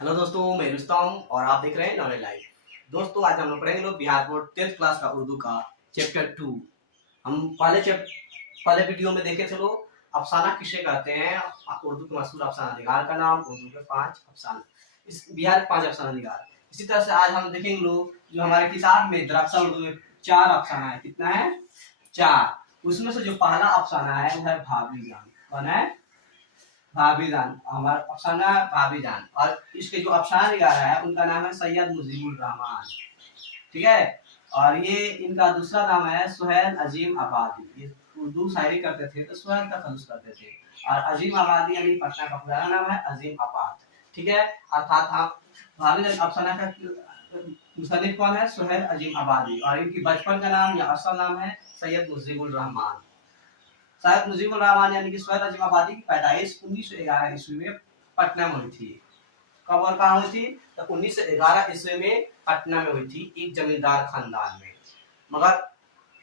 Hello दोस्तों, मैं रुस्तम और आप देख रहे हैं नॉलेज लाइव। दोस्तों, आज हम लोग पढ़ेंगे बिहार बोर्ड 10th क्लास का उर्दू का चैप्टर 2। हम पहले वीडियो में देखे थे लोग अफसाना किसे कहते हैं, उर्दू के मशहूर अफसाना निगार का नाम, उर्दू के 5 अफसाना, इस बिहार के 5 अफसाना निगार। इसी तरह से आज हम देखेंगे लोग जो हमारे किताब में दरअसल उर्दू में 4 अफसाना है। कितना है? 4। उसमें से जो पहला अफसाना है वो है भाभी जान। कौन है? भाभी जान। हमारा अफसाना भाभी जान, और इसके जो अफसाना निगार है उनका नाम है सैयद मुजीबुर रहमान। ठीक है। और ये इनका दूसरा नाम है सुहेल अजीम आबादी। ये उर्दू शायरी करते थे तो सुहेल का तलुस करते थे, और अजीम आबादी यानी पटना का पुराना नाम है अजीम आबाद। ठीक है। अर्थात हम भाभी जान अफसाना का मुसन्निफ कौन है? सुहेल अजीम आबादी। और इनकी बचपन का नाम या असल नाम है सैयद मुजीबुर रहमान। शायद मुजीबुर रहमान यानी कि सैयद अजीम आबादी की पैदाइश 1911 ईस्वी में पटना में हुई थी। कब और कहाँ हुई थी? तो 1911 ईस्वी में पटना में हुई थी, एक जमींदार खानदान में। मगर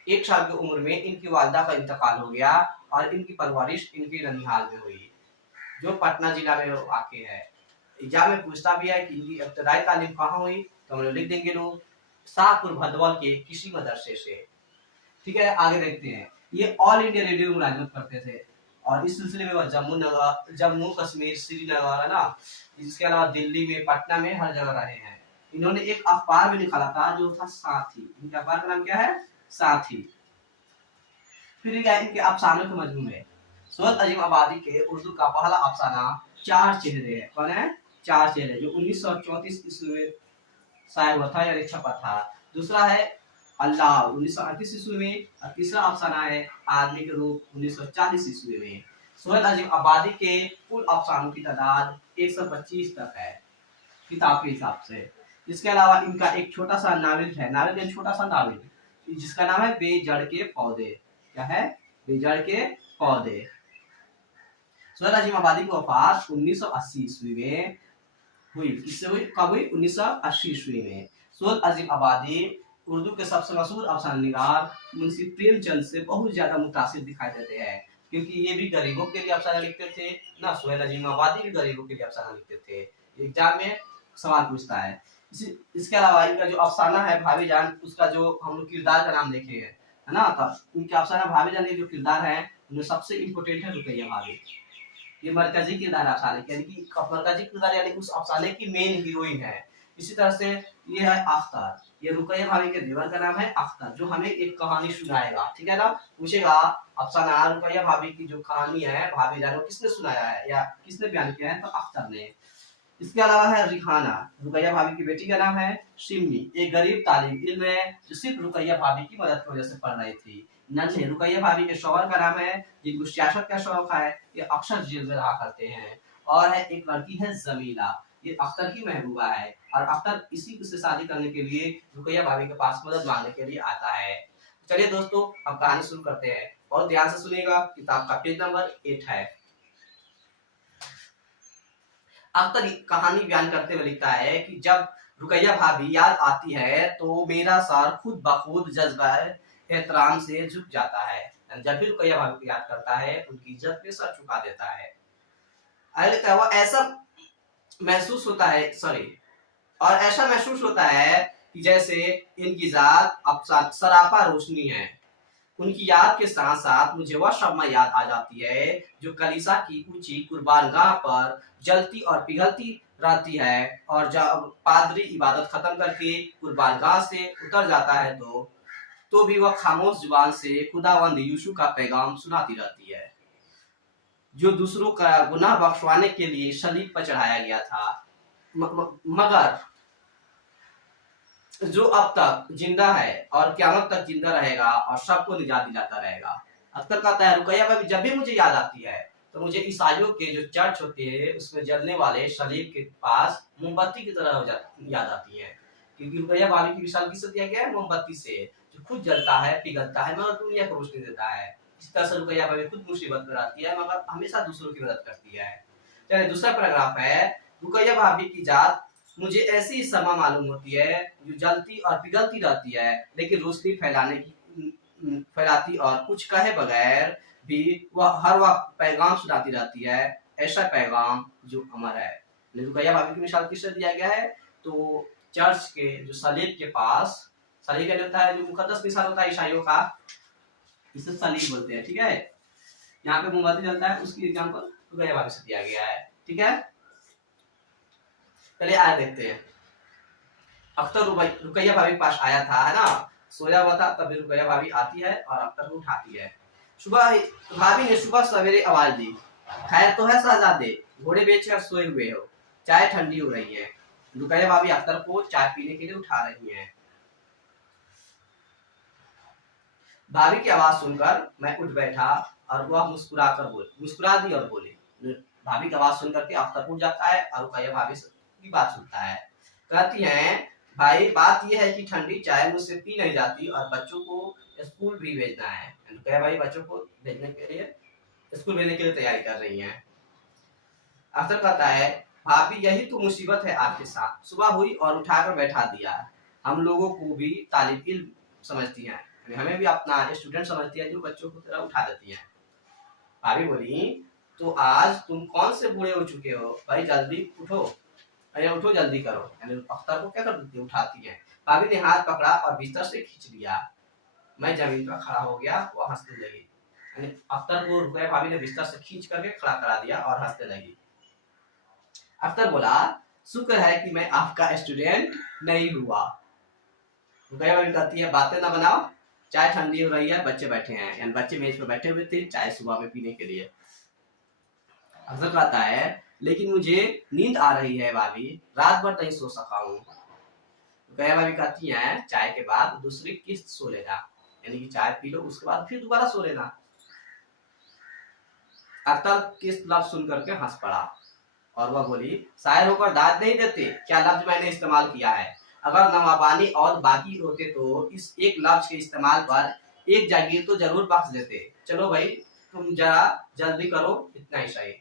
1 साल की उम्र में इनकी वालिदा का इंतकाल हो गया और इनकी परवरिश इनकी ननिहाल में हुई, जो पटना जिला में वाक़ है। एग्जाम में पूछता भी है कि इनकी इब्तदाई तालीम कहाँ हुई, तो हम लोग लिख देंगे लोग शाहपुर भदवल के किसी मदरसे से। ठीक है, आगे देखते हैं। ये ऑल इंडिया रेडियो में मुलाजिमत करते थे, और इस सिलसिले में वह जम्मू कश्मीर, श्रीनगर है ना, इसके अलावा दिल्ली में, पटना में, हर जगह रहे हैं। इन्होंने एक अखबार भी निकाला था जो था साथी। इनके अखबार का नाम क्या है? साथी। फिर इनके अफसानों के मजमूए। सैयद अजीम आबादी के उर्दू का पहला अफसाना 4 चेहरे है। कौन है? 4 चेहरे, जो 1934 ईस्वी में शायद हुआ था या छपा था। दूसरा है अल्लाह 1938 ईस्वी में, और तीसरा अफसाना है आदमी के रूप 1940 ईस्वी में। सैयद अजीम आबादी के कुल अफसानों की तादाद 125 तक है किताब के हिसाब से। इसके अलावा इनका एक छोटा सा नावल है, नावल या छोटा सा नावल, जिसका नाम है बेजड़ के पौधे। क्या है? बेजड़ के पौधे। सैयद अजीम आबादी की वफात 1980 ईस्वी में हुई। किससे हुई? कब हुई? 1980 ईस्वी में। सैयद अजीम आबादी उर्दू के सबसे मशहूर अफसाना निगार मुंशी प्रेमचंद से बहुत ज्यादा मुतासिर दिखाई देते हैं, क्योंकि ये भी गरीबों के लिए अफसाना लिखते थे ना। सैयद अजीम आबादी भी गरीबों के लिए अफसाना लिखते थे। एग्जाम में सवाल पूछता है। इसके अलावा इनका जो अफसाना है भाभी जान, उसका जो हम लोग किरदार का नाम देखे है ना, तो इनके अफसाना भाभी जान के जो किरदार है उनमें सबसे इम्पोर्टेंट है रुकैया भाभी। ये मरकजी किरदार अफसाने यानी कि मरकजी किरदार यानी उस अफसाने की मेन हीरोइन है। इसी तरह से ये है अख्तर। ये रुकैया भाभी के देवर का नाम है अख्तर, जो हमें एक कहानी सुनाएगा। ठीक है ना? पूछेगा अफसाना रुकैया भाभी की जो कहानी है भाभी जान, किसने सुनाया है या किसने बयान किया है? तो अख्तर ने। इसके अलावा है रिहाना। रुकैया भाभी की बेटी का नाम है सिमी, एक गरीब तालिब इल्म है जो सिर्फ रुकैया भाभी की मदद की वजह से पढ़ रही थी। नन्हे रुकैया भाभी के शौहर का नाम है, जिनको सियासत का शौक है, ये अक्सर जेल में रहा करते हैं। और है एक लड़की है जमीला, ये अख्तर की महबूबा है, और अख्तर इसी से शादी करने के लिए रुकैया भाभी के पास मदद मांगने के लिए आता है। चलिए दोस्तों, अब कहानी शुरू करते हैं, और ध्यान से सुनिएगा। किताब का पेज नंबर 8 है। अख्तर कहानी बयान करते हुए लिखता है कि जब रुकैया भाभी याद आती है तो मेरा सर खुद ब खुद जज्बा एहतराम से झुक जाता है। जब भी रुकैया भाभी को याद करता है, उनकी इज्जत पे सर झुका देता है। आगे लिखता है, वो ऐसा महसूस होता है और ऐसा महसूस होता है कि जैसे इनकी जात अब सरापा रोशनी है। उनकी याद के साथ साथ मुझे वह शम्मा याद आ जाती है जो कलीसा की ऊंची कुर्बानगाह पर जलती और पिघलती रहती है, और जब पादरी इबादत खत्म करके कुर्बानगाह से उतर जाता है तो भी वह खामोश जुबान से खुदावंद यीशु का पैगाम सुनाती रहती है, जो दूसरों का गुनाह बख्शवाने के लिए सलीब पर चढ़ाया गया था, मगर जो अब तक जिंदा है और क़यामत तक जिंदा रहेगा और सबको निजात दिलाता रहेगा। अख्तर कहता है, रुकैया भाभी जब भी मुझे याद आती है तो मुझे ईसाइयों के जो चर्च होते हैं उसमें जलने वाले सलीब के पास मोमबत्ती की तरह याद आती है, क्योंकि रुकैया भाभी की मिसाल किससे दिया गया है? मोमबत्ती से, जो खुद जलता है, पिघलता है, मगर दुनिया को रोशनी देता है। इस तरह से रुकैया भाभी खुद मुसीबत में रहती है, मगर हमेशा दूसरों की मदद करती है। चलिए, दूसरा पैराग्राफ है, रुकैया भाभी की जात मुझे ऐसी समा मालूम होती है जो जलती और पिघलती रहती है, लेकिन रोशनी फैलाती और कुछ कहे बगैर भी वह हर वक्त पैगाम सुनाती रहती है, ऐसा पैगाम जो अमर है। रुकैया भाभी की मिसाल किससे दिया गया है? तो चर्च के जो सलीब के पास, सलीब क्या होता है? जो मुकद्दस निशान होता है ईसाइयों का, इसे सलीब बोलते हैं। ठीक है, यहाँ पे मोमबत्ती जलता है, उसकी एग्जाम्पल रुकैया भाभी से दिया गया है। ठीक है, चलिए आगे देखते हैं। अख्तर रुकैया भाभी के पास आया था, है ना, सोया हुआ था, तभी रुकैया भाभी आती है और अख्तर को उठाती है। सुबह भाभी ने सुबह सवेरे आवाज दी, खैर तो है शहजादे, घोड़े बेचकर सोए हुए हो, चाय ठंडी हो रही है। रुकैया भाभी अख्तर को चाय पीने के लिए उठा रही हैं। भाभी की आवाज सुनकर मैं उठ बैठा और वह मुस्कुरा दी और बोली। भाभी की आवाज सुनकर के अख्तर उठ जाता है और रुकैया भाभी की बात सुनता है। कहती हैं, भाई बात यह है कि ठंडी चाय मुझसे पी नहीं जाती और बच्चों को स्कूल भी भेजना है। रुकैया भाई बच्चों को भेजने के लिए, स्कूल भेजने के लिए तैयारी कर रही हैं। अख्तर कहता है, भाभी यही तो मुसीबत है आपके साथ, सुबह हुई और उठाकर बैठा दिया। हम लोगों को भी तालिब इल्म समझती हैं, हमें भी अपना स्टूडेंट समझती है, जो बच्चों को तरह उठा देती है। भाभी बोली, तो आज तुम कौन से बूढ़े हो चुके हो, भाई जल्दी उठो, अरे उठो जल्दी करो। अख्तर को क्या कर देती है? उठाती है। भाभी ने हाथ पकड़ा और बिस्तर से खींच लिया। मैं जमीन पर खड़ा हो गया, वो हंसने लगी। अख्तर को रुकैया भाभी ने बिस्तर से खींच करके खड़ा करा दिया और हंसने लगी। अख्तर बोला, शुक्र है कि मैं आपका स्टूडेंट नहीं हुआ। रुकैया भाभी कहती है, बातें ना बनाओ, चाय ठंडी हो रही है, बच्चे बैठे हैं। यानी बच्चे मेज पर बैठे हुए थे चाय सुबह में पीने के लिए। अख्तर कहता है, लेकिन मुझे नींद आ रही है भाभी, रात भर नहीं सो सका हूँ। रुकैया भाभी कहती है, चाय के बाद दूसरी किस्त सो लेना, यानी कि चाय पी लो उसके बाद फिर दोबारा सो लेना। अख्तर किस्त लफ्ज सुन करके हंस पड़ा और वह बोली, शायर होकर दाद नहीं देते, क्या लफ्ज मैंने इस्तेमाल किया है? अगर नवाबानी और बाकी होते तो इस एक लफ्ज के इस्तेमाल पर एक जागीर तो जरूर बख्श देते। चलो भाई तुम जरा जल्दी करो, इतना ही सही।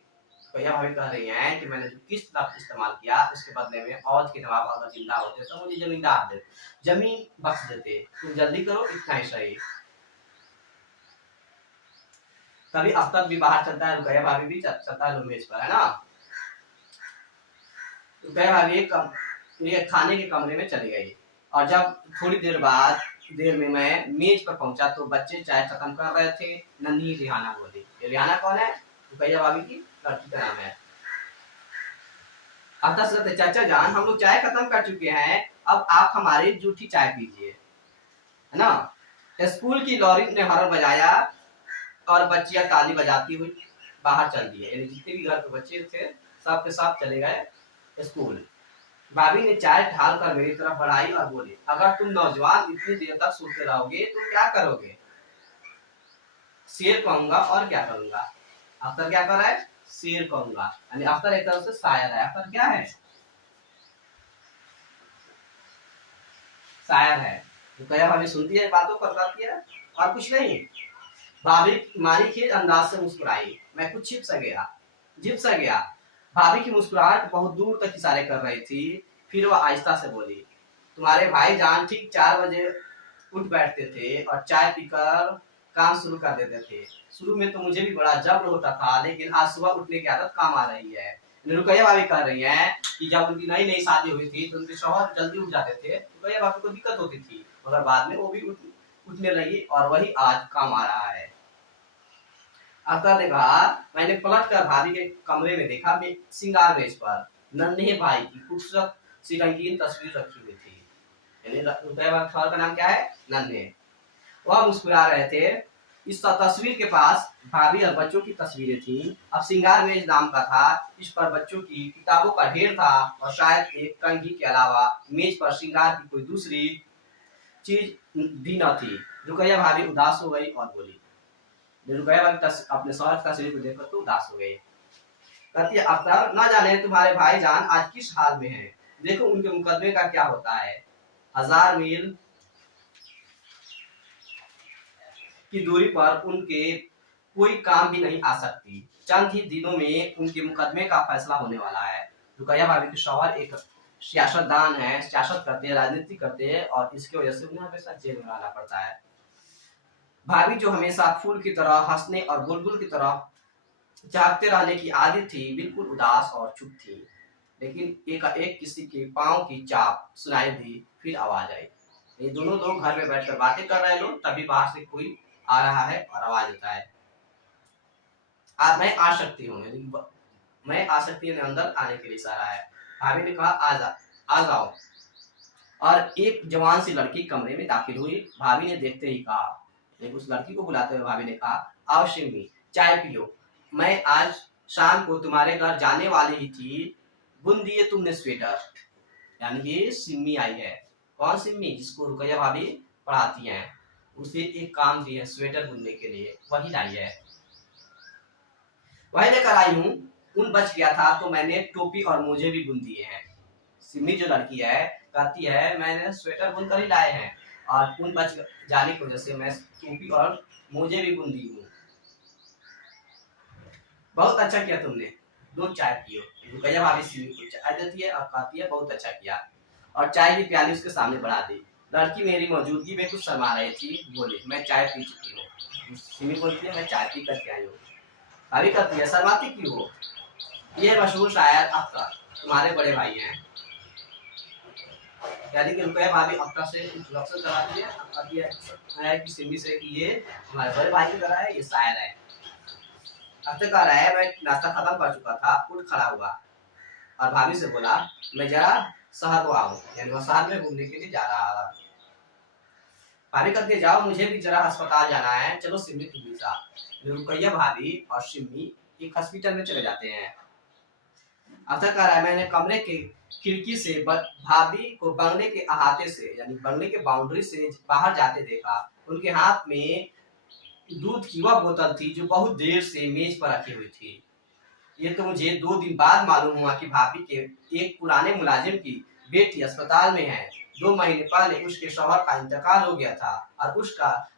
भैया भाभी कह रही हैं कि मैंने जो किस लफ्ज इस्तेमाल किया उसके बदले में औध के नवाब अगर जिंदा होते तो मुझे जमींदार दे, जमीन बख्श देते। तुम जल्दी करो, इतना ही सही। तभी अख्तर भी बाहर चलता है, रुकैया भाभी भी चलता है मेज पर, है ना। रुकैया भाभी ये खाने के कमरे में चली गई और जब थोड़ी देर में मैं मेज पर पहुंचा तो बच्चे चाय खत्म कर रहे थे। नन्ही रिहाना बोली। ये रिहाना कौन है? रुकैया भाभी की लड़की का नाम है। अख्तर से कहते, चाचा जान हम लोग चाय खत्म कर चुके हैं, अब आप हमारी जूठी चाय पीजिए, है ना। स्कूल की लॉरी ने हॉर्न बजाया और बच्चियां ताली बजाती हुई बाहर चल दिए, यानी जितने भी घर पे बच्चे थे सब के सब चले गए स्कूल। भाभी ने चाय ढाल कर मेरी तरफ बढ़ाई और बोली, अगर तुम नौजवान इतनी देर तक सोते रहोगे तो क्या करोगे? शेर कहूंगा और क्या करूंगा। अख्तर क्या कर रहा है? शेर कहूंगा, यानी अख्तर एक तरफ से शायर है। अख्तर क्या है? शायर है। तो कया भाभी सुनती है, बातों पर करती है और कुछ नहीं। भाभी मारी खेज अंदाज से मुस्कुराई, मैं कुछ जिप सा गया। भाभी की मुस्कुराहट बहुत दूर तक इशारे कर रही थी। फिर वह आहिस्ता से बोली, तुम्हारे भाईजान ठीक 4 बजे उठ बैठते थे और चाय पीकर काम शुरू कर देते थे। शुरू में तो मुझे भी बड़ा जब्र होता था, लेकिन आज सुबह उठने की आदत काम आ रही है। रुकैया भाभी कह रही हैं कि जब उनकी नई नई शादी हुई थी तो उनके शौहर जल्दी उठ जाते थे, रुकैया भाभी को दिक्कत होती थी, मगर बाद में वो भी उठने लगी और वही आज काम आ रहा है। अख्तर ने कहा, मैंने पलट कर भाभी के कमरे में देखा, सिंगार मेज पर नन्हे भाई की खूबसूरत सी रंगीन तस्वीर रखी हुई थी। यानी रुकैया भाभी का नाम क्या है? नन्हे। वह मुस्कुरा रहे थे। इस तस्वीर के पास भाभी और बच्चों की तस्वीरें थी। अब सिंगार मेज नाम का था, इस पर बच्चों की किताबों का ढेर था और शायद एक कंघी के अलावा मेज पर श्रृंगार की कोई दूसरी चीज भी न थी। रुकैया भाभी उदास हो गई और बोली। रुकैया भाभी अपने शौहर की तस्वीर को देखकर तो उदास हो गई। कहती है, अख्तर न जाने तुम्हारे भाईजान आज किस हाल में हैं, देखो उनके मुकदमे का क्या होता है। 1000 मील की दूरी पर उनके कोई काम भी नहीं आ सकती। चंद ही दिनों में उनके मुकदमे का फैसला होने वाला है। रुकैया भाभी के शौहर एक सियासतदान है, सियासत करते हैं, राजनीति करते हैं और इसकी वजह से उन्हें हमेशा जेल में रहना पड़ता है। भाभी जो हमेशा फूल की तरह हंसने और बुलबुल की तरह जागते रहने की आदत थी, बिल्कुल उदास और चुप थी। लेकिन एक किसी के पाँव की चाप सुनाई दी, फिर आवाज आई। ये दोनों लोग घर में बैठकर बातें कर रहे लोग, तभी बाहर से कोई आ रहा है और आवाज होता है, मैं आ सकती हूँ, मैं आ सकती हूँ, अंदर आने के लिए इशारा है। भाभी ने कहा आ जाओ, और एक जवान सी लड़की कमरे में दाखिल हुई। भाभी ने देखते ही कहा, उस लड़की को बुलाते हुए भाभी ने कहा, आओ सिम्मी, चाय पियो, मैं आज शाम को तुम्हारे घर जाने वाली ही थी, बुन दिए तुमने स्वेटर। यानी ये सिम्मी आई है। कौन सिम्मी? जिसको रुकैया भाभी पढ़ाती हैं, उसे एक काम दिए स्वेटर बुनने के लिए, वही लाई है। वही लेकर आई हूँ, ऊन बच गया था तो मैंने टोपी और मोजे भी बुन दिए हैं। सिम्मी जो लड़की है कहती है, मैंने स्वेटर बुन कर ही लाए हैं, और ऊन बच जाने की वजह से मैं टोपी और मोजे भी बुन दी हूँ। बहुत अच्छा किया तुमने, दो चाय पियो। रुकैया भाभी सिम्मी को चाय देती है और कहती है, बहुत अच्छा किया, और चाय की प्याली उसके सामने बढ़ा दी। लड़की मेरी मौजूदगी में कुछ शर्मा रही थी, बोली, मैं चाय पी चुकी हूँ। सिम्मी बोलती है, मैं चाय पी करके आई हूँ। भाभी कहती है, शर्माती क्यों हो? ये मशहूर शायर अख्तर तुम्हारे बड़े भाई हैं। यानी कि रुकैया भाभी अख्तर से इंट्रोडक्शन कराती है, कहती है कि सिम्मी से कि ये हमारे बड़े भाई की तरह है, ये शायर है। अख्तर कह रहा है, मैं नाश्ता खत्म कर चुका था, उठ खड़ा हुआ और भाभी से बोला, मैं जरा शहर को आऊँ, यानी वह शहर में घूमने के लिए जा रहा था। भाभी कहती है, जाओ, मुझे भी जरा अस्पताल जाना है, चलो सिम्मी तुम भी साथ। रुकैया भाभी और सिम्मी एक हॉस्पिटल में चले जाते हैं। अख्तर कह रहा है, मैंने कमरे के खिड़की से भाभी को बंगले के अहाते से, यानी बंगले के बाउंड्री से बाहर जाते देखा। उनके हाथ में दूध की वह बोतल थी जो बहुत देर से मेज पर रखी हुई थी। ये तो मुझे 2 दिन बाद मालूम हुआ कि भाभी के एक पुराने मुलाजिम की बेटी अस्पताल में है। 2 महीने पहले उसके शौहर का इंतकाल हो गया था और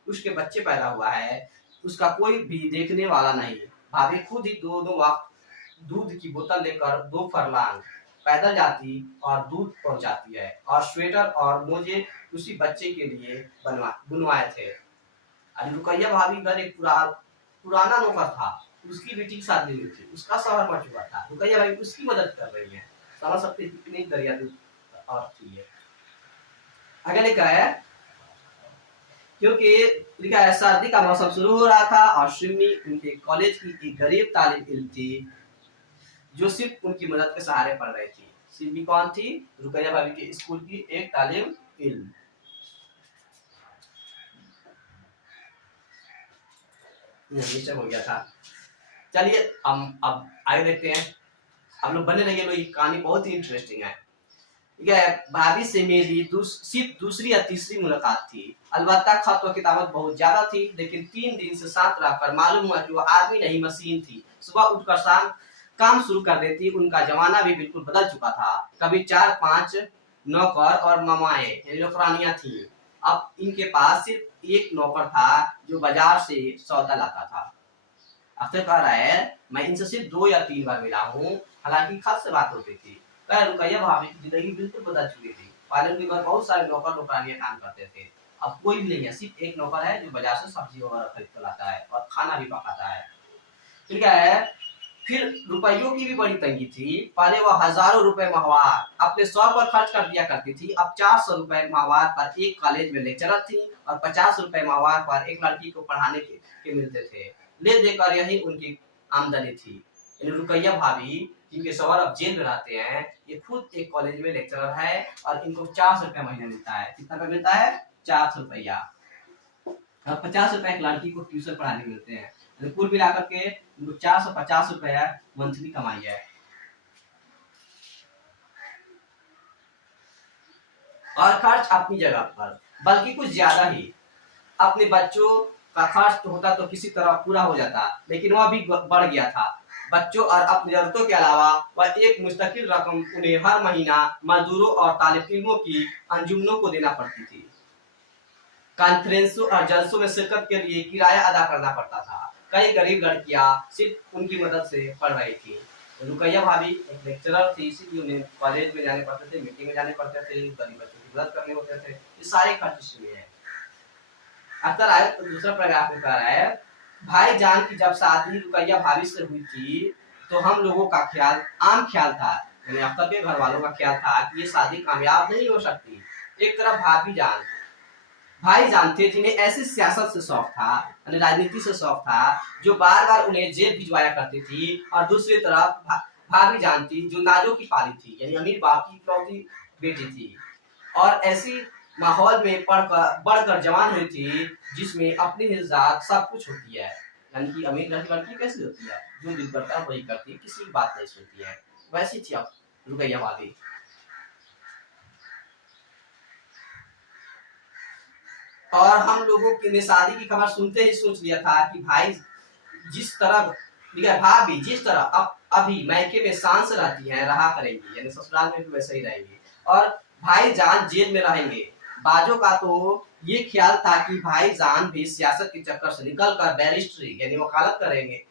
उसके बच्चे पैदा हुआ है। उसका कोई भी देखने वाला नहीं। भाभी खुद ही दोनों वक्त दूध की बोतल लेकर 2 फरलांग पैदल जाती और दूध पहुंचाती है, और स्वेटर और मोजे उसी बच्चे के लिए बुनवाए थे। रुकैया भाभी घर एक पुराना नौकर था, उसकी बेटी की शादी हुई थी, उसका शौहर मर चुका था। रुकैया भाभी उसकी मदद कर रही है। समझ सकते हैं कितनी दरियादिल औरत थी ये। आगे लिखा है, क्योंकि लिखा है, सर्दी का मौसम शुरू हो रहा था और सिम्मी उनके कॉलेज की एक गरीब तालिब इल्म थी जो सिर्फ उनकी मदद के सहारे पढ़ रही थी। सिम्मी कौन थी? रुकैया भाभी के स्कूल की एक तालिब इल्म। हो गया था। चलिए हम अब आगे देखते हैं। आप लोग बने रहिए, लोग कहानी बहुत ही इंटरेस्टिंग है। ठीक है, भाभी से मेरी सिर्फ दूसरी या तीसरी मुलाकात थी। अलबत्ता खत व किताबत बहुत ज्यादा थी, लेकिन 3 दिन से साथ रहकर मालूम हुआ कि वो आदमी नहीं मशीन थी। सुबह उठकर शाम काम शुरू कर देती। उनका जमाना भी बिल्कुल बदल चुका था। कभी 4-5 नौकर और ममाएं नौकरानियां थी। अब इनके पास सिर्फ एक नौकर था जो बाजार से सौदा लाता था। अख्तर कह रहा है, मैं इनसे सिर्फ 2 या 3 बार मिला हूँ, हालांकि खत से बात होती थी। रुकैया भाभी की जिंदगी बिल्कुल बदल चुकी थी। पहले उनके घर बहुत सारे नौकर नौकरानियां काम करते थे, अब कोई भी नहीं है। सिर्फ एक नौकर है जो बाजार से सब्जी वगैरह खरीद कर लाता है और खाना भी पकाता है। फिर क्या है, फिर रुपयों की भी बड़ी तंगी थी। पहले वह हजारों रुपए माहवार अपने शौक पर खर्च कर दिया करती थी। अब 400 रुपए माहवार पर एक कॉलेज में लेक्चरर थी और 50 रुपए माहवार पर एक लड़की को पढ़ाने के मिलते थे। ले देकर यही उनकी आमदनी थी। रुकैया भाभी जिनके शौहर अब जेल में रहते हैं, ये खुद एक कॉलेज में लेक्चरर है और इनको 400 रुपया महीना मिलता है। कितना रुपया मिलता है? 400 रुपया। 50 रुपए एक लड़की को ट्यूशन पढ़ाने मिलते हैं। कुल मिलाकर के 450 रुपया मंथली कमाई है। और खर्च अपनी जगह पर, बल्कि कुछ ज्यादा ही। अपने बच्चों का खर्च तो होता तो किसी तरह पूरा हो जाता, लेकिन वह भी बढ़ गया था। बच्चों और अपनी जरूरतों के अलावा वह एक मुस्तकिल रकम उन्हें हर महीना मजदूरों और तालिब इल्मों की अंजुमनों को देना पड़ती थी। कॉन्फ्रेंसों और जलसों में शिरकत के लिए किराया अदा करना पड़ता था। कई गरीब लड़कियां सिर्फ उनकी मदद से पढ़ रही थी। रुकैया भाभी एक लेक्चरर थी, इसीलिए उन्हें कॉलेज में जाने पड़ते थे, मीटिंग में जाने पड़ते थे, गरीब बच्चों की मदद करने होते थे। ये सारे खर्च इसलिए है। अख्तर आए तो दूसरा पैराग्राफ में कह रहा है, भाईजान की जब शादी रुकैया भाभी से हुई थी तो हम लोगों का आम ख्याल था यानी अख्तर के घर वालों का ख्याल था कि ये शादी कामयाब नहीं हो सकती। एक तरफ भाई जानते जिन्हें ऐसी सियासत से शौक था, राजनीति से शौक था, जो बार बार उन्हें जेल भिजवाया करती थी, और दूसरी तरफ भाभी जानती जो नाजों की पाली थी, यानी अमीर बाप की इकलौती बेटी थी, और ऐसी माहौल में बढ़कर जवान हुई थी जिसमें अपनी इज्जत सब कुछ होती है। यानी कि अमीर घर की लड़की कैसी होती है, जो दिल करता है वही करती है, किसी की बात नहीं सुनती है, वैसी थी अब रुकैया भाभी। और हम लोगों की शादी की खबर सुनते ही सोच लिया था कि भाई जिस तरह भाभी जिस तरह अब अभी मैके में शान से रहती है रहा करेंगी, यानी ससुराल में भी वैसे ही रहेंगी, और भाई जान जेल में रहेंगे। बाजों का तो ये ख्याल था कि भाई जान भी सियासत के चक्कर से निकलकर बैरिस्ट्री यानी वकालत करेंगे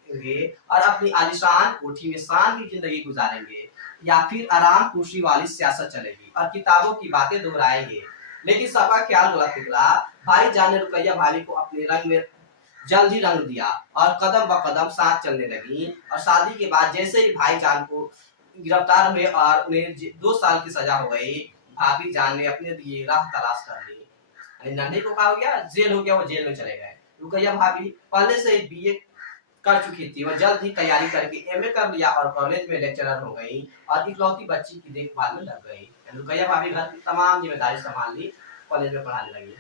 और अपनी आलिशान कोठी में शान की जिंदगी गुजारेंगे, या फिर आराम कुर्सी वाली सियासत चलेगी और किताबों की बातें दोहराएंगे। लेकिन सबका ख्याल गलत निकला। भाई जान ने रुकैया भाभी को अपने रंग में जल्द ही रंग दिया और कदम ब कदम साथ चलने लगी। और शादी के बाद जैसे ही भाई जान को गिरफ्तार हुए और उन्हें 2 साल की सजा हो गई, भाभी जान ने अपने लिए राह तलाश कर ली। नन्हे को कहा हो गया जेल हो गया, वो जेल में चले गए। रुकैया भाभी पहले से बीए कर चुकी थी, वह जल्द ही तैयारी करके एमए कर लिया और कॉलेज में लेक्चरर हो गई और इकलौती बच्ची की देखभाल में लग गई। रुकैया भाभी घर की तमाम जिम्मेदारी संभाल ली, कॉलेज में पढ़ाने लगी।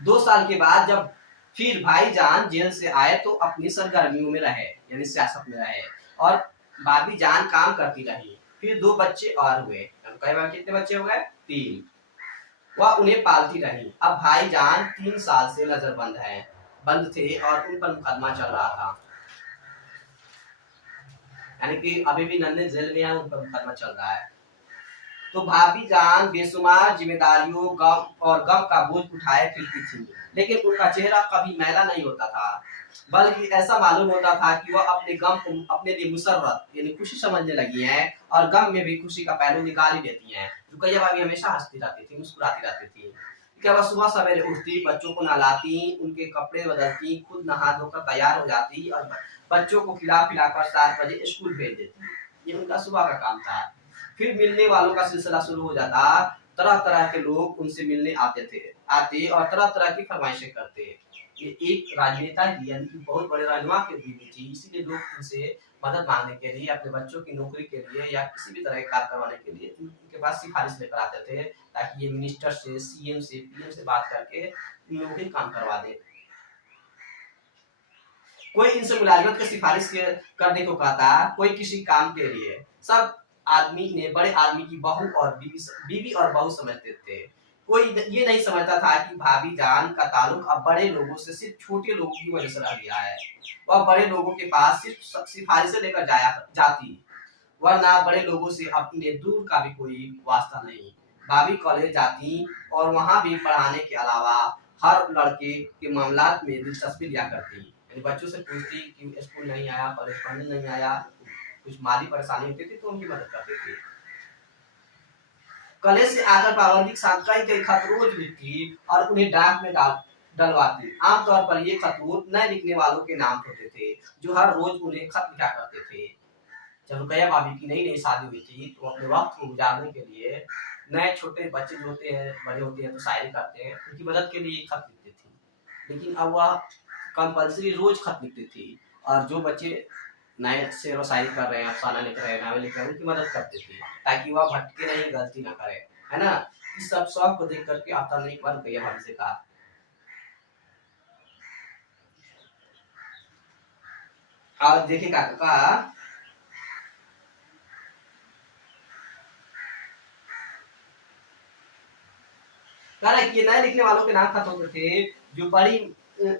2 साल के बाद जब फिर भाईजान जेल से आए तो अपनी सरगर्मियों में रहे, यानी सियासत में रहे, और भाभी जान काम करती रही। फिर 2 बच्चे और हुए। कितने बच्चे हो गए? 3। वह उन्हें पालती रही। अब भाईजान 3 साल से नजरबंद थे और उन पर मुकदमा चल रहा था, यानी कि अभी भी नन्हे जेल में है, उन पर मुकदमा चल रहा है। तो भाभी जान बेशुमार जिम्मेदारियों गम का बोझ उठाए फिरती थी, लेकिन उनका चेहरा कभी मैला नहीं होता था, बल्कि ऐसा मालूम होता था कि वह अपने गम को अपने लिए मुसर्रत यानी खुशी समझने लगी हैं और गम में भी खुशी का पहलू निकाल ही देती हैं। रुकैया भाभी हमेशा हंसती रहती थी, मुस्कुराती रहती थी। क्या वह सुबह सवेरे उठती, बच्चों को नहलाती, उनके कपड़े बदलती, खुद नहा धोकर तैयार हो जाती और बच्चों को खिला पिलाकर 7 बजे स्कूल भेज देती। ये उनका सुबह का काम था। फिर मिलने वालों का सिलसिला शुरू हो जाता। तरह तरह के लोग उनसे मिलने आते और तरह तरह की फरमाइशें करते। ये एक राजनेता की यानी कि बहुत बड़े रहनुमा की बीवी थी, इसीलिए लोग उनसे मदद मांगने के लिए, अपने बच्चों की नौकरी के लिए या किसी भी तरह के कार्य करवाने के लिए उनके पास सिफारिश लेकर आते थे, ताकि ये मिनिस्टर से, सीएम से, पीएम से बात करके इन लोगों के काम करवा दे। कोई इनसे मुलाजिमत की सिफारिश करने को कहता, कोई किसी काम के लिए। सब आदमी ने बड़े आदमी की बहू और बीवी और बहू समझते थे। कोई ये नहीं समझता था कि भाभी जान का ताल्लुक अब बड़े लोगों से सिर्फ छोटे लोगों की वजह से रह गया है। वह बड़े लोगों के पास सिर्फ सिफारिशें लेकर जाती, वरना बड़े लोगों से अपने दूर का भी कोई वास्ता नहीं। भाभी कॉलेज जाती और वहां भी पढ़ाने के अलावा हर लड़के के मामलात में दिलचस्पी लिया करती। बच्चों से पूछती कि स्कूल नहीं आया, कॉलेज पढ़ने नहीं आया, कुछ माली परेशानी होती थी तो उनकी मदद करती थी। कॉलेज से आकर पाबंदी के साथ कई खत रोज लिखती और उन्हें डाक में डलवाती। आमतौर पर ये खतूत नए लिखने वालों के नाम होते थे, जो हर रोज उन्हें खत लिखा करते थे। जब रुकैया भाभी की नई शादी हुई थी तो अपने वक्त को गुजारने के लिए नए छोटे बच्चे जो होते हैं, बड़े होते हैं तो शायरी करते हैं, उनकी मदद के लिए खत लिखती थी। लेकिन अब वह कंपल्सरी रोज खत लिखती थी, और जो बच्चे नए शेर व शायरी कर रहे हैं, अफसाना लिख रहे हैं, नावल लिख रहे हैं, उनकी मदद करती थी, ताकि वह भटके नहीं, गलती ना करे, है ना। इस सब शौक को देख करके आता नहीं पर रुकैया भाभी से कहा, और देखे का कि नए लिखने वालों के नाम खत होते थे, जो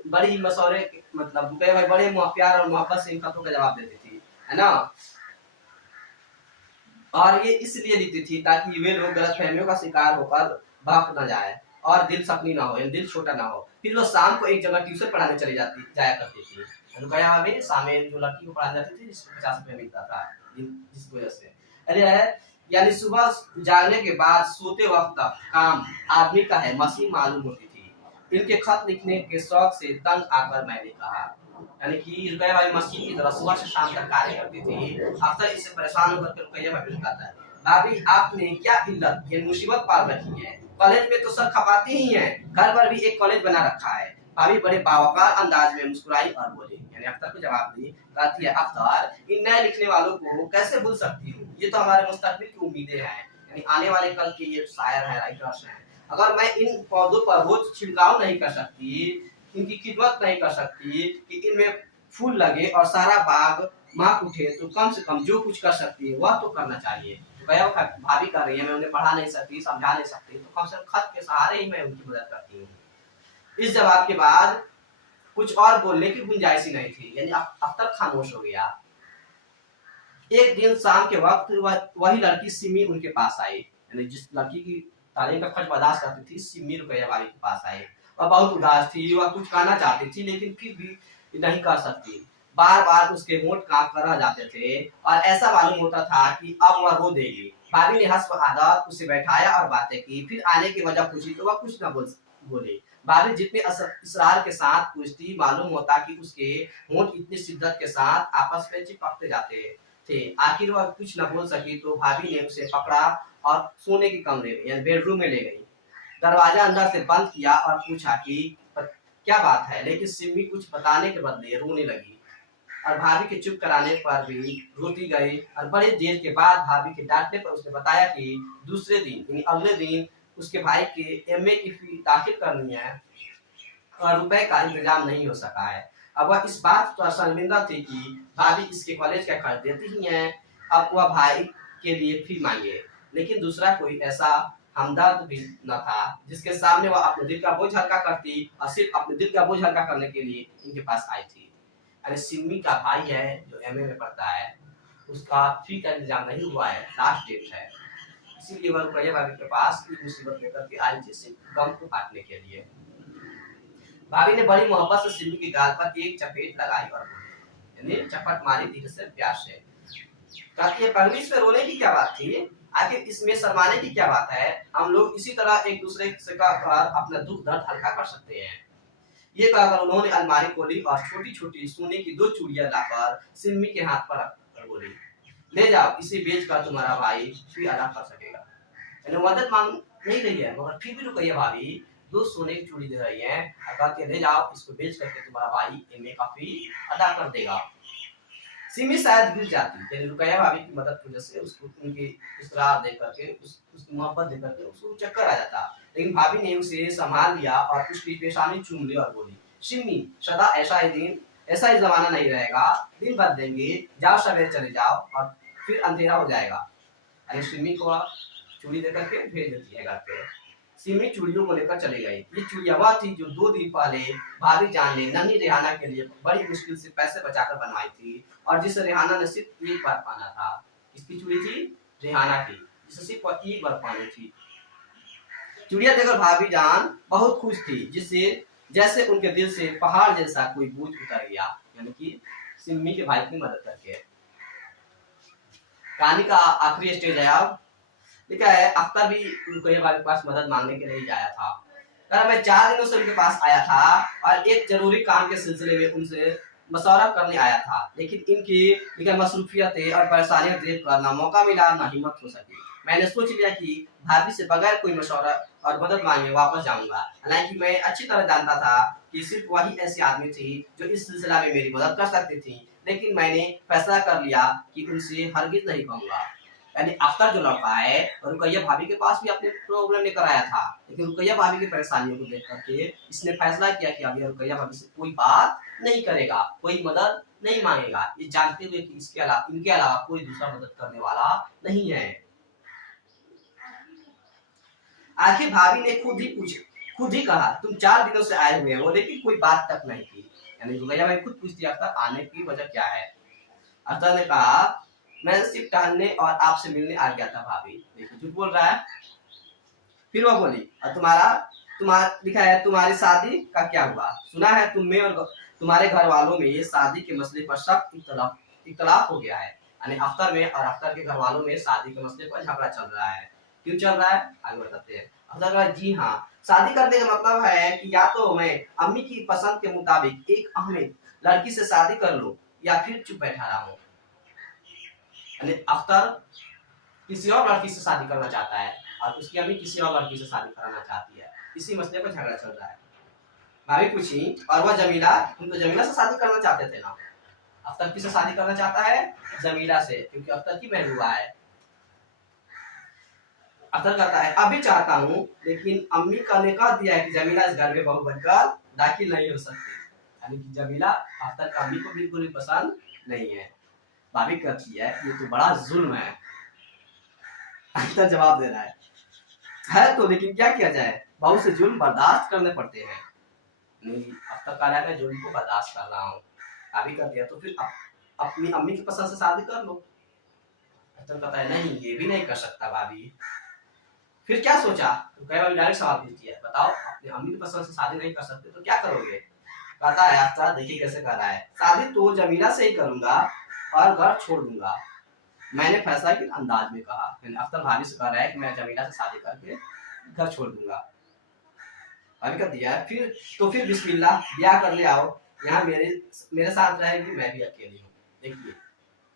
बड़ी मशौरे मतलब रुकैया भाई बड़े प्यार और मोहब्बत से इन खतों का जवाब देती थी, है ना। और ये इसलिए लिखती थी ताकि वे लोग गलतफहमियों का शिकार होकर भाग न जाए और दिल सपनी ना हो, दिल छोटा ना हो। फिर वो शाम को एक जगह ट्यूशन पढ़ाने जाया करती थी। रुकैया भाभी शामिल जो लड़की को पढ़ाने जाती थी, जिसको 50 रुपया मिलता था, जिस वजह से यानी सुबह जागने के बाद सोते वक्त तक काम आदमी का है, मशीन मालूम होती थी। इनके खत लिखने के शौक से तंग आकर मैंने कहा, यानी कि रुकैया भाभी मशीन की तरह सुबह से शाम तक कार्य करती थी। अक्सर इससे परेशान होकर के रुकैया भाभी से कहता है, भाभी आपने क्या इल्लत ये मुसीबत पाल रखी है, कॉलेज में तो सर खपाती ही हैं, घर पर भी एक कॉलेज बना रखा है। भाभी बड़े बावकार अंदाज में मुस्कुराई और बोली, यानी अख्तर को जवाब दी। कहती है, अख्तर इन नए लिखने वालों को कैसे भूल सकती हूँ, ये तो हमारे मुस्तकबिल की उम्मीदें हैं, यानी आने वाले कल के ये शायर हैं, राइटर्स हैं। अगर मैं इन पौधों पर रोज छिड़काव नहीं कर सकती, इनकी खिदमत नहीं कर सकती कि इनमें फूल लगे और सारा बाग माँ उठे, तो कम से कम जो कुछ कर सकती है वह तो करना चाहिए। तो गया भाभी कर रही है, मैं उन्हें पढ़ा नहीं सकती, समझा नहीं सकती, तो कम से कम खत के सहारे ही मैं उनकी मदद करती हूँ। इस जवाब के बाद कुछ और बोलने की गुंजाइश ही नहीं थी, यानी अख्तर खामोश हो गया। एक दिन शाम के वक्त वही लड़की सिमी उनके पास आई, यानी जिस लड़की की तालीम का खर्च बर्दाश्त करती थी, सिमी रुकैया वाली के पास आई। वह बहुत उदास थी, वह कुछ कहना चाहती थी लेकिन फिर भी नहीं कर सकती। बार बार उसके होंठ कांप कर रह जाते थे और ऐसा मालूम होता था कि अब वह रो देगी। भाभी ने हंस आदत उसे बैठाया और बातें की, फिर आने की वजह पूछी तो वह कुछ न बोली। भाभी जितने इसरार के साथ पूछती, मालूम होता कि उसके होंठ इतनी शिद्दत के साथ आपस में चिपकते जाते थे। आखिर वह कुछ न बोल सकी तो भाभी ने उसे पकड़ा और सोने के कमरे में यानी बेडरूम में ले गई। दरवाजा अंदर से बंद किया और पूछा कि क्या बात है, लेकिन सिमी कुछ बताने के बदले रोने लगी और भाभी के चुप कराने पर भी रोती गई। और बड़ी देर के बाद भाभी के डांटने पर उसने बताया कि दूसरे दिन यानी अगले दिन उसके भाई के एमए की फी दाखिल करनी है और रुपए का इंतजाम नहीं हो सका है। अब वह इस बात पर शर्मिंदा थी कि भाभी इसके कॉलेज का खर्च देती ही हैं, अब वह भाई के लिए फी मांगे, लेकिन दूसरा कोई ऐसा हमदर्द भी न था जिसके सामने वह अपने दिल का बोझ हल्का करती, और सिर्फ अपने दिल का बोझ हल्का करने के लिए इनके पास आई थी। अरे सिमी का भाई है जो एमए में पढ़ता है, उसका फी का इंतजाम नहीं हुआ है, लास्ट डेट है, इसीलिए वह रुकैया भाभी के पास ये मुसीबत लेकर के आई थी, सिर्फ गम को काटने के लिए। भाभी ने बड़ी मोहब्बत से सिमी के गाल पर एक चपेट लगाई और बोली, यानी चपट मारी धीरे से, प्यार से। कहती है, पगली इसमें रोने की क्या बात थी, आखिर इसमें शर्माने की क्या बात है, हम लोग इसी तरह एक दूसरे से अपना दुख दर्द हल्का कर सकते हैं। ये कहकर उन्होंने अलमारी खोली और छोटी छोटी सोने की 2 चूड़ियां लाकर सिमी के हाथ पर रखकर बोली, ले जाओ, इसे बेचकर तुम्हारा भाई फी अदा कर सकेगा। यानी मदद मांग नहीं रही है, मगर फिर भी रुकैया भाभी 2 सोने की चूड़ी दे रही है और कहती है, ले जाओ, इसको बेच करके तुम्हारा भाई एमए का फी अदा कर देगा। सिमी शायद गिर जाती, यानी रुकैया भाभी की मदद की वजह से उसको उनकी इसरार दे करके उसकी मोहब्बत दे करके उसको चक्कर आ जाता, लेकिन भाभी ने उसे संभाल लिया और उसकी पेशानी चूम ली और बोली, सिमी, सदा ऐसा ही दिन, ऐसा ही जमाना नहीं रहेगा, दिन बदलेंगे, जाओ सवेरे चले जाओ और फिर अंधेरा हो जाएगा। अरे सिमी को चूड़ी देकर के भेज देती है घर पे। सिमी चूड़ियों को लेकर चली गई। ये चूड़ियां वह थी जो 2 दिन पहले भाभी जान ने नन्ही रेहाना के लिए बड़ी मुश्किल से पैसे बचाकर बनवाई थी और जिसे रेहाना ने सिर्फ एक बार पाना था। किसकी चूड़ी थी? रेहाना की, जिसे सिर्फ एक बार पानी थी। चूड़िया देखकर भाभी जान बहुत खुश थी, जिससे जैसे उनके दिल से पहाड़ जैसा कोई बोझ उतर गया, यानी कि सिमी के भाई की मदद करके। कहानी का आखिरी स्टेज है अब लिखा है, अख्तर भी रुकैया भाभी के पास मदद मांगने के लिए आया था। कल मैं 4 दिनों से उनके पास आया था और एक जरूरी काम के सिलसिले में उनसे मशवरा करने आया था, लेकिन इनकी मसरूफियतें और परेशानियां देख कर ना मौका मिला ना हिम्मत हो सकी। मैंने सोच लिया कि भाभी से बगैर कोई मशवरा और मदद मांगे वापस जाऊंगा। हालांकि मैं अच्छी तरह जानता था कि सिर्फ वही ऐसी आदमी थी जो इस सिलसिला में मेरी मदद कर सकती थी, लेकिन मैंने फैसला कर लिया कि उनसे हरगिज नहीं कहूंगा। यानी अख्तर जो लड़का है रुकैया भाभी के पास भी अपने प्रॉब्लम लेकर आया था, लेकिन रुकैया भाभी की परेशानियों को देख करके इसने फैसला किया कि अब रुकैया भाभी से कोई बात नहीं करेगा, कोई मदद नहीं मांगेगा, ये जानते हुए कि इनके अलावा कोई दूसरा मदद करने वाला नहीं है। आखिर भाभी ने खुद ही कहा, तुम 4 दिनों से आए हुए हो, लेकिन कोई बात तक नहीं की। यानी रुकैया भाई खुद पूछती अख्तर आने की वजह क्या है। अख्तर ने कहा, मैं सिर्फ टहलने और आपसे मिलने आ गया था भाभी। देखिए झूठ बोल रहा है। फिर वो बोली, और तुम्हारा लिखा है, तुम्हारी शादी का क्या हुआ? सुना है तुम में और तुम्हारे घर वालों में शादी के मसले पर सख्त इख्तलाफ हो गया है। यानी अख्तर में और अख्तर के घर वालों में शादी के मसले पर झगड़ा चल रहा है। क्यों चल रहा है आगे बताते हैं। अख्तर कह रहा है जी हाँ, शादी करने का मतलब है कि या तो मैं अम्मी की पसंद के मुताबिक एक अहमियत लड़की से शादी कर लूं या फिर चुप बैठा रहा हूं। यानी अख्तर किसी और लड़की से शादी करना चाहता है और उसकी अम्मी किसी और लड़की से शादी कराना चाहती है। इसी मसले पर झगड़ा चल रहा है। भाभी पूछी और वह जमीला, तुम तो जमीला से शादी करना चाहते थे ना। अख्तर किससे शादी करना चाहता है? जमीला से, क्योंकि अख्तर की बहन हुआ है। अख्तर कहता है अभी चाहता हूँ, लेकिन अम्मी का ने कह दिया है कि जमीला इस घर में बहू बनकर दाखिल नहीं हो सकती। यानी कि जमीला अख्तर का अम्मी को बिल्कुल भी पसंद नहीं है। भाभी कहती है ये तो बड़ा जुल्म है। अख्तर जवाब दे रहा है तो, लेकिन क्या किया जाए, बहुत से जुल्म बर्दाश्त करने पड़ते हैं। नहीं, अख्तर कह रहा है मैं जुल्म को बर्दाश्त कर रहा हूँ। भाभी कहती है तो फिर अपनी अम्मी की पसंद से शादी कर लो। अख्तर कहता है नहीं, ये भी नहीं कर सकता भाभी। फिर क्या सोचा? तो कई बार डायरेक्ट सवाल पूछती है, बताओ अपनी अम्मी की पसंद से शादी नहीं कर सकते तो क्या करोगे? कहता है अख्तर देखिए कैसे कर रहा है, शादी तो जमीला से ही करूंगा और घर छोड़ दूंगा। मैंने फैसला किस अंदाज में कहा। अख्तर भाभी से कह रहा है कि मैं जमीला से शादी करके घर छोड़ दूंगा। भाभी कहती है फिर बिस्मिल्लाह ब्याह कर ले आओ, यहाँ मेरे साथ रहेगी, मैं भी अकेली हूँ। देखिए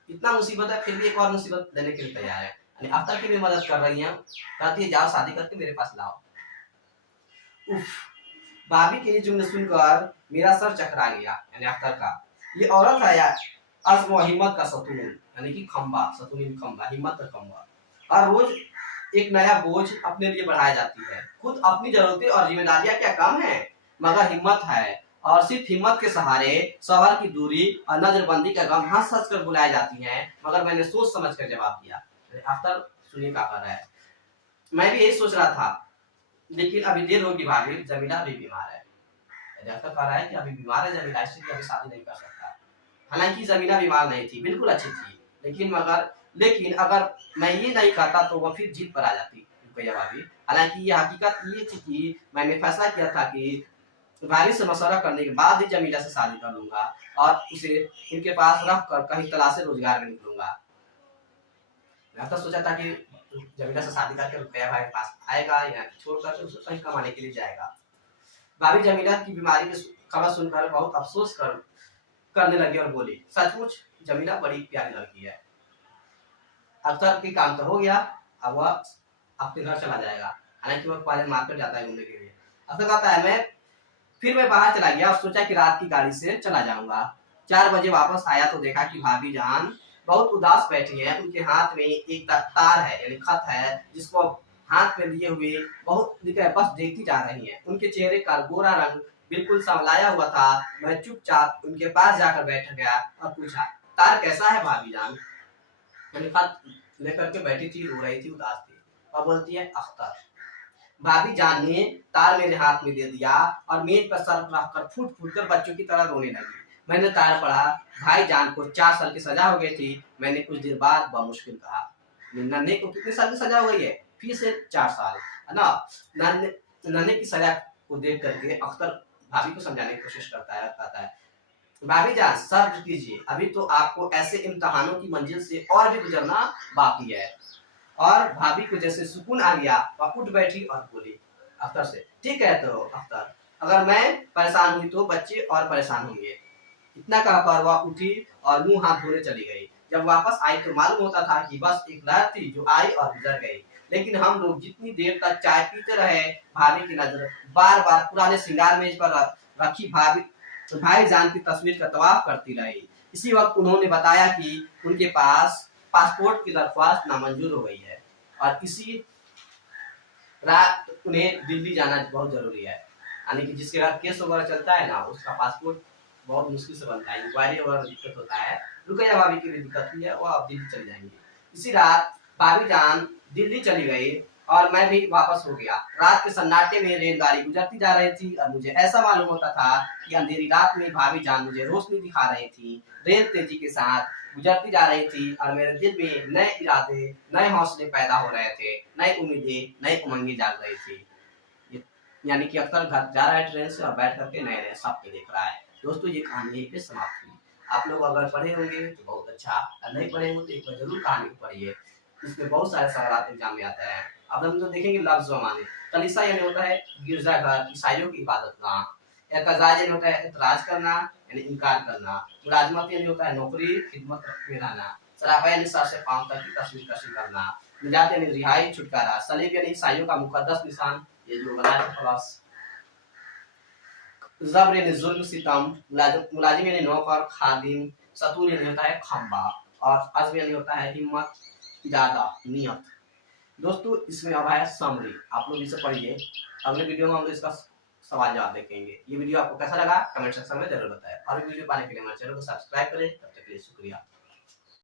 इतना मुसीबत है फिर भी एक और मुसीबत देने के लिए तैयार है। अख्तर की भी मदद कर रही है, कहती है जाओ शादी करके मेरे पास लाओ। उफ, भाभी के ये जुमले सुनकर मेरा सर चकरा गया। यानी अख्तर का, ये औरत है यार अज़्म व हिम्मत का सतून, यानी कि खंबा, सतून खंबा, हिम्मत का खंबा। हर रोज एक नया बोझ अपने लिए बढ़ाई जाती है। खुद अपनी जरूरतें और जिम्मेदारियां क्या कम है, मगर हिम्मत है और सिर्फ हिम्मत के सहारे सवाल की दूरी और नजरबंदी का गम हंस हंस कर बुलाई जाती है। मगर मैंने सोच समझ कर जवाब दिया। अख्तर सुनिए क्या कर रहा है, मैं भी यही सोच रहा था, लेकिन अभी देर होगी भाभी, जमीला अभी बीमार है। अख्तर कह रहा है कि अभी बीमार है जमीला, इसलिए अभी शादी नहीं कर सकता। हालांकि जमीला बीमार नहीं थी, बिल्कुल अच्छी थी, लेकिन अगर मैं ये नहीं कहता तो वह फिर जीत पर आ जाती रुकैया भाभी। हालांकि ये हकीकत ये थी कि मैंने फैसला किया था कि भाभी से मशवरा करने के बाद ही जमीला से शादी कर लूंगा और उसे उनके पास रख कर कहीं तलाशे रोजगार में निकलूंगा। मैं तो सोचा था कि जमीला से शादी करके रुकैया भाई के पास आएगा या छोड़कर उसे कहीं कमाने के लिए जाएगा। भाभी जमीला की बीमारी की खबर सुनकर बहुत अफसोस करने लगी और बोली सचमुच जमीला बड़ी प्यारी लड़की है। अख्तर की काम तो हो गया, अब वह अपने घर चला जाएगा। हालांकि वह पहले मार्केट जाता है घूमने के लिए। अख्तर कहता है मैं बाहर चला गया और सोचा कि रात की गाड़ी से चला जाऊंगा। 4 बजे वापस आया तो देखा कि भाभी जान बहुत उदास बैठी है। उनके हाथ में एक तार है यानी खत है, जिसको हाथ में लिए हुए बहुत बस देखती जा रही है। उनके चेहरे का गोरा रंग बिल्कुल संवलाया हुआ था। मैं चुपचाप उनके पास जाकर बैठ गया और पूछा तार कैसा है भाभी जान? खत लेकर के बैठी थी, रो रही थी, उदास थी और बोलती है अख्तर। भाभी जान ने तार मेरे हाथ में दे दिया और मेज पर सर रखकर फूट फूट कर बच्चों की तरह रोने लगी। मैंने तार पढ़ा, भाई जान को 4 साल की सजा हो गई थी। मैंने कुछ देर बाद बमुश्किल कहा नन्हे को कितने साल की सजा हो गई है? फिर से 4 साल है ना। नन्हे की सजा को देख करके अख्तर भाभी को समझाने की कोशिश करता है, कहता है भाभी जान सब्र कीजिए, अभी तो आपको ऐसे इम्तिहानों की मंजिल से और भी गुजरना बाकी है। और भाभी को जैसे सुकून आ गया, वह उठ बैठी और बोली अख्तर से ठीक है तो अख्तर, अगर मैं परेशान हुई तो बच्चे और परेशान होंगे। इतना कहकर वह उठी और मुंह हाथ धोने चली गई। जब वापस आई तो मालूम होता था कि बस एक लहर थी जो आई और गुजर गई। लेकिन हम लोग जितनी देर तक चाय पीते रहे, भाभी की नजर बार बार पुराने श्रृंगार मेज पर रखी भाई जान की तस्वीर का तवाफ करती रही। इसी वक्त उन्होंने बताया कि उनके पास पासपोर्ट की दरख्वास्त नामंजूर हो गई है और इसी रात उन्हें दिल्ली जाना बहुत जरूरी है। यानी कि जिसके बाद केस वगैरह चलता है ना, उसका पासपोर्ट बहुत मुश्किल से बनता है, इंक्वायरी वगैरह दिक्कत होता है। रुकैया भाभी की भी दिक्कत हुई है, वो अब दिल्ली चली जाएंगी। इसी रात भाभी जान दिल्ली चली गई और मैं भी वापस हो गया। रात के सन्नाटे में रेलगाड़ी गुजरती जा रही थी और मुझे ऐसा मालूम होता था कि अंधेरी रात में भाभी जान मुझे रोशनी दिखा रही थी। रेल तेजी के साथ गुजरती जा रही थी और मेरे दिल में नए इरादे, नए हौसले पैदा हो रहे थे, नई उम्मीदें, नई उमंगें जाग रही थी। यानी कि अख्तर घर जा रहा है ट्रेन से और बैठ करके नए नए सपने देख रहा है। दोस्तों ये कहानी यहीं पे समाप्त हुई। आप लोग अगर पढ़े होंगे तो बहुत अच्छा, और नहीं पढ़े हो तो एक बार जरूर कहानी को पढ़िए। इसमें बहुत सारे सवाल एग्जाम में आता है। अब हम जो देखेंगे लफ्ज माने, कलीसिया यानी होता है गिरजाघर, ईसाइयों की इबादत गाह। एतजाज यानी होता है एतराज करना यानी इनकार करना। मुलाजमत यानी होता है नौकरी खिदमत में रहना। सराफा यानी सर से पांव तक की तस्वीर कशी करना। निजात यानी रिहाई छुटकारा। सलीब यानी ईसाइयों का मुकद्दस निशान, ये जो बनाया था खलास। जब्र यानी जुल्म सितम। मुलाजिम यानी नौकर खादिम। सतूर यानी होता है खंबा। और अज़्म यानी होता है हिम्मत इरादा नियत। दोस्तों इसमें अब है समरी, आप लोग इसे पढ़िए। अगले वीडियो में हम लोग इसका सवाल जवाब देखेंगे। ये वीडियो आपको कैसा लगा कमेंट सेक्शन में जरूर बताएं, और वीडियो पाने के लिए हमारे चैनल को सब्सक्राइब करें। तब तक के लिए शुक्रिया।